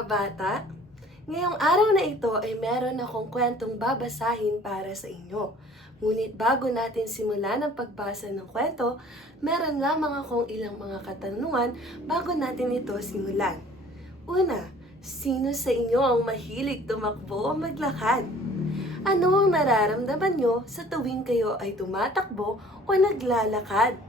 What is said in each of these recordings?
mga bata! Ngayong araw na ito ay meron akong kwentong babasahin para sa inyo. Ngunit bago natin simulan ang pagbasa ng kwento, meron lamang akong ilang mga katanungan bago natin ito simulan. Una, sino sa inyo ang mahilig tumakbo o maglakad? Ano ang nararamdaman nyo sa tuwing kayo ay tumatakbo o naglalakad?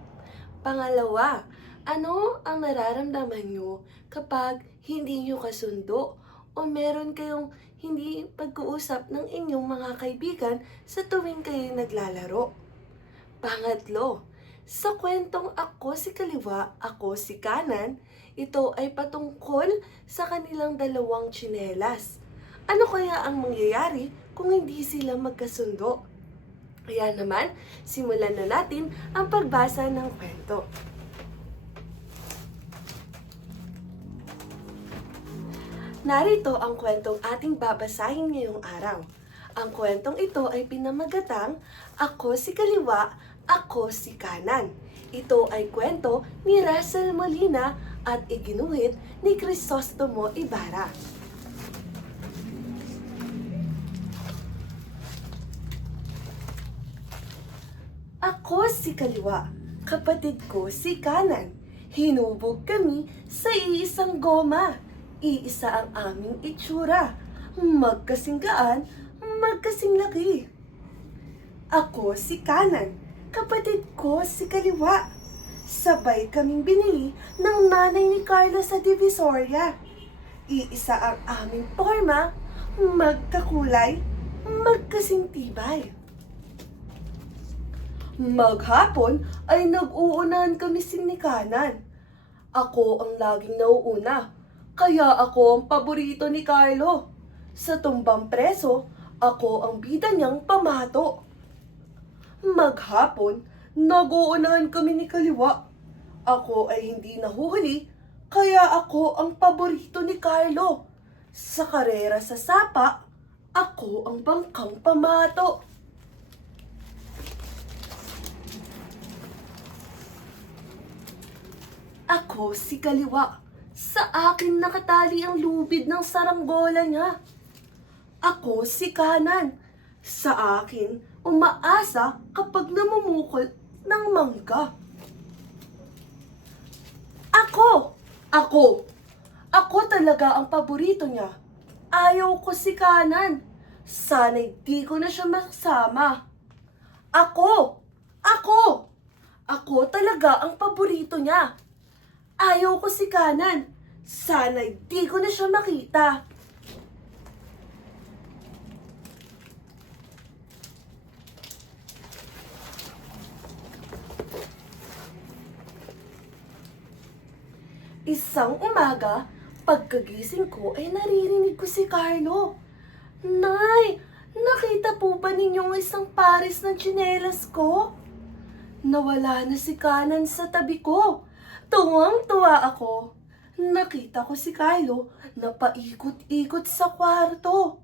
Pangalawa, ano ang nararamdaman nyo kapag hindi nyo kasundo o meron kayong hindi pag-uusap ng inyong mga kaibigan sa tuwing kayo naglalaro? Pangatlo, sa kwentong Ako si Kaliwa, Ako si Kanan, ito ay patungkol sa kanilang dalawang tsinelas. Ano kaya ang mangyayari kung hindi sila magkasundo? Kaya naman, simulan na natin ang pagbasa ng kwento. Narito ang kwentong ating babasahin ngayong araw. Ang kwentong ito ay pinamagatang Ako si Kaliwa, Ako si Kanan. Ito ay kwento ni Russell Molina at iginuhit ni Crisostomo Ibarra. Ako si Kaliwa, kapatid ko si Kanan. Hinubog kami sa iisang goma. Iisa ang aming itsura. Magkasing gaan, magkasing laki. Ako si Kanan, kapatid ko si Kaliwa. Sabay kaming binili ng nanay ni Carlo sa Divisoria. Iisa ang aming forma, magkakulay, magkasing tibay. Maghapon ay nag-uunahan kami sinikanan. Ako ang laging nauuna, kaya ako ang paborito ni Carlo. Sa tumbang preso, ako ang bida niyang pamato. Maghapon, nag-uunahan kami ni Kaliwa. Ako ay hindi nahuhuli, kaya ako ang paborito ni Carlo. Sa karera sa sapa, ako ang bangkang pamato. Ako si Kaliwa. Sa akin nakatali ang lubid ng saranggola niya. Ako si Kanan. Sa akin umaasa kapag namumukol ng mangga. Ako! Ako! Ako talaga ang paborito niya. Ayaw ko si Kanan. Sana'y di ko na siya masama. Ako! Ako! Ako talaga ang paborito niya. Ayaw ko si Kanan. Sana'y di ko na siya makita. Isang umaga, pagkagising ko ay naririnig ko si Carlo. Nay, nakita po ba ninyong isang pares ng tsinelas ko? Nawala na si Kanan sa tabi ko. Tuwang-tuwa ako. Nakita ko si Carlo na paikot-ikot sa kwarto.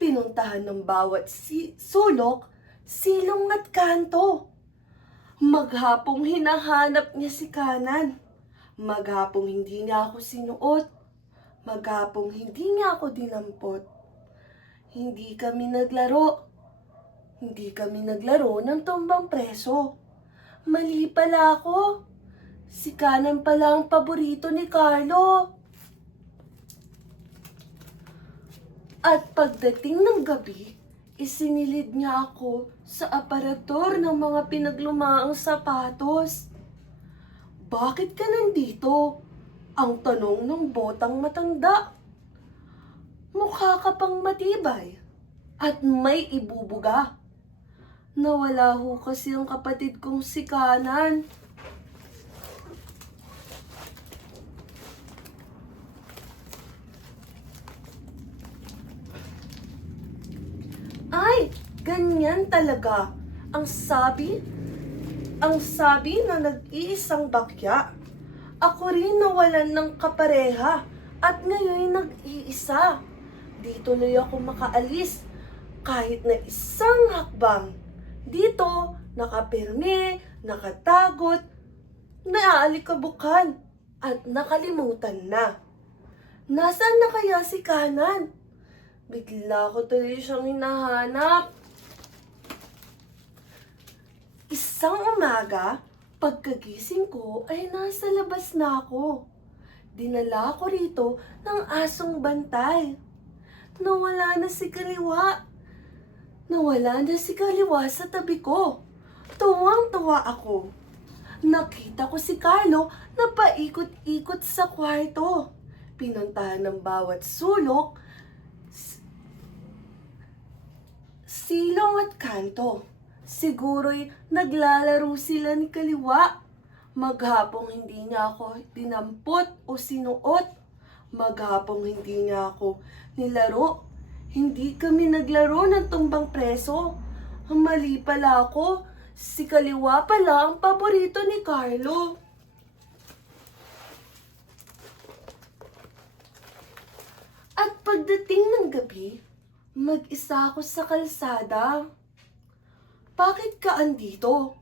Pinuntahan ng bawat sulok, silong at kanto. Maghapong hinahanap niya si Kanan. Maghapong hindi niya ako sinuot. Maghapong hindi niya ako dinampot. Hindi kami naglaro. Hindi kami naglaro ng tumbang preso. Mali pala ako. Si Kanan pala ang paborito ni Carlo. At pagdating ng gabi, isinilid niya ako sa aparador ng mga pinaglumaang sapatos. Bakit ka nandito? Ang tanong ng botang matanda. Mukha ka pang matibay at may ibubuga. Nawala ho kasi ang kapatid kong si Kanan. Ay, ganyan talaga. Ang sabi na nag-iisang bakya. Ako rin nawalan ng kapareha at ngayon nag-iisa. Di tuloy ako makaalis kahit na isang hakbang. Dito, nakapirmi, nakatagot, naaalikabukan at nakalimutan na. Nasaan na kaya si Kanan? Bigla ko tuloy siyang hinahanap. Isang umaga, pagkagising ko ay nasa labas na ako. Dinala ko rito ng asong bantay. Nawala na si Kaliwa. Nawala na si Kaliwa sa tabi ko. Tuwang-tuwa ako. Nakita ko si Carlo na paikot-ikot sa kwarto. Pinuntahan ng bawat sulok, silong at kanto. Siguro'y naglalaro sila ni Kaliwa. Maghapong hindi niya ako dinampot o sinuot. Maghapong hindi niya ako nilaro. Hindi kami naglaro ng tumbang preso. Mali pala ako. Si Kaliwa pala ang paborito ni Carlo. At pagdating ng gabi, mag-isa ako sa kalsada. Bakit ka andito?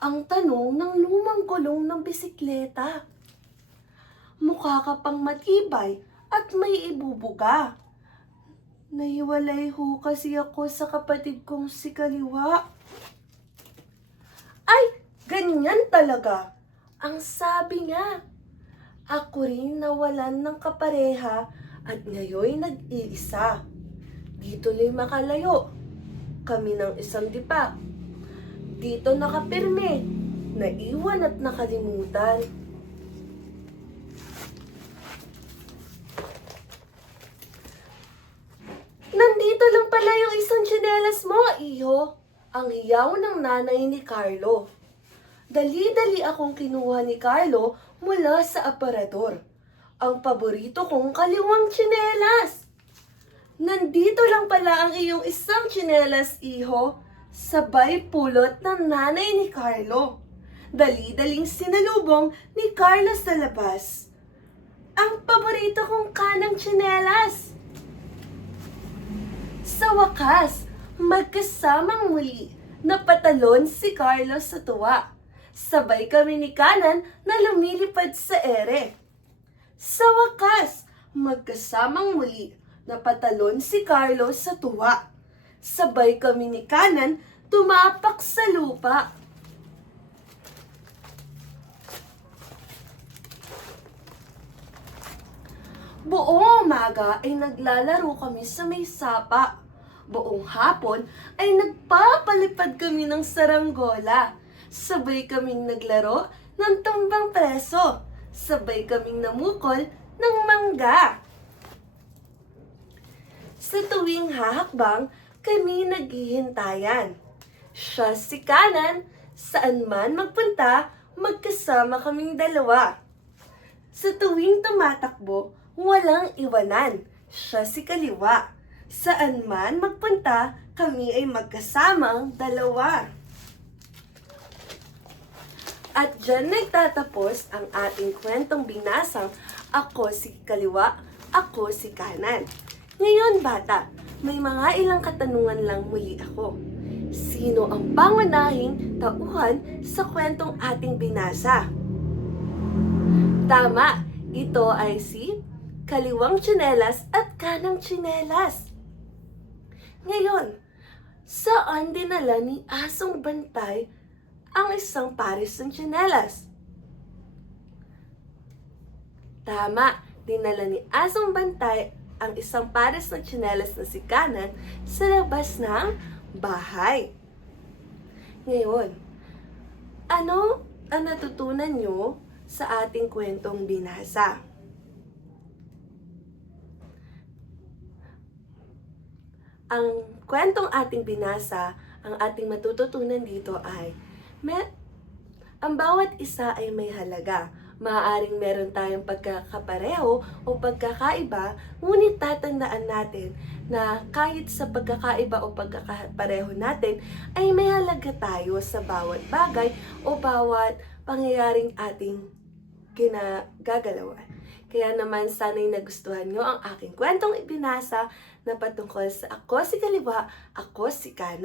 Ang tanong ng lumang gulong ng bisikleta. Mukha ka pang matibay at may ibubuga. Nahiwalay ho kasi ako sa kapatid kong si Kaliwa. Ay, ganyan talaga. Ang sabi niya. Ako rin nawalan ng kapareha at ngayon nag-iisa. Dito lang makalayo. Kami ng isang dipa. Dito nakapirme. Naiwan at nakalimutan. Nandito lang pala yung isang tsinelas mo, iho. Ang hiyaw ng nanay ni Carlo. Dali-dali akong kinuha ni Carlo mula sa aparador. Ang paborito kong kaliwang tsinelas. Nandito lang pala ang iyong isang tsinelas, iho. Sabay pulot ng nanay ni Carlo. Dali-daling sinalubong ni Carlo sa labas. Ang paborito kong kanang tsinelas. Sa wakas, magkasamang muli napatalon si Carlo sa tuwa. Sabay kami ni Kanan na lumilipad sa ere. Sa wakas, magkasamang muli napatalon si Carlo sa tuwa. Sabay kami ni Kanan tumapak sa lupa. Buong umaga ay naglalaro kami sa may sapa. Buong hapon ay nagpapalipad kami ng saranggola. Sabay kaming naglaro ng tumbang preso. Sabay kaming namukol ng mangga. Sa tuwing hahakbang, kami naghihintayan. Siya si Kanan, saan man magpunta, magkasama kaming dalawa. Sa tuwing tumatakbo, walang iwanan. Siya si Kaliwa. Saan man magpunta, kami ay magkasamang dalawa. At dyan nagtatapos ang ating kwentong binasang Ako si Kaliwa, Ako si Kanan. Ngayon bata, may mga ilang katanungan lang muli ako. Sino ang pangunahing tauhan sa kwentong ating binasa? Tama, ito ay si Kaliwang Tsinelas at Kanang Tsinelas. Ngayon, saan dinala ni Asong Bantay ang isang pares ng tsinelas? Tama, dinala ni Asong Bantay ang isang pares ng tsinelas na si Kanan sa labas ng bahay. Ngayon, ano ang natutunan nyo sa ating kwentong binasa? Ang kwentong ating binasa, ang ating matututunan dito ay ang bawat isa ay may halaga. Maaaring meron tayong pagkakapareho o pagkakaiba, ngunit tatandaan natin na kahit sa pagkakaiba o pagkakapareho natin, ay may halaga tayo sa bawat bagay o bawat pangyayaring ating ginagagalawan. Kaya naman sana'y nagustuhan nyo ang aking kwentong ibinasa na patungkol sa Ako si Kaliwa, Ako si Kanan.